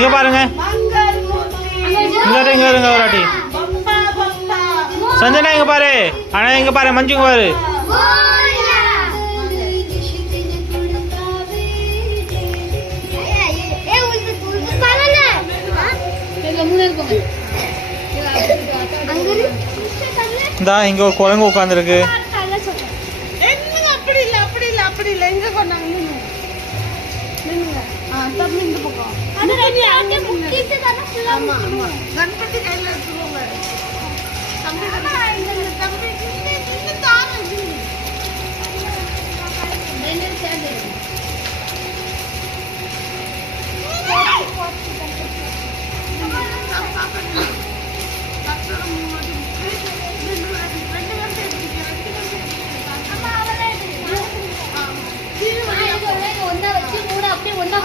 இங்க பாருங்க. இங்க இருங்க ஒரு வாட்டி. சஞ்சனா இங்க பாரு. அண்ணா இங்க பாரு. மஞ்சு இங்க பாரு. இந்தா இங்க ஒரு குரங்கு உட்காந்துருக்கு. அப்படி இல்ல எங்க கொண்டாங்க கணபதி கையில எடுத்துக்கோங்க. ஒன்னா வச்சு மூணு அப்படியே ஒன்னா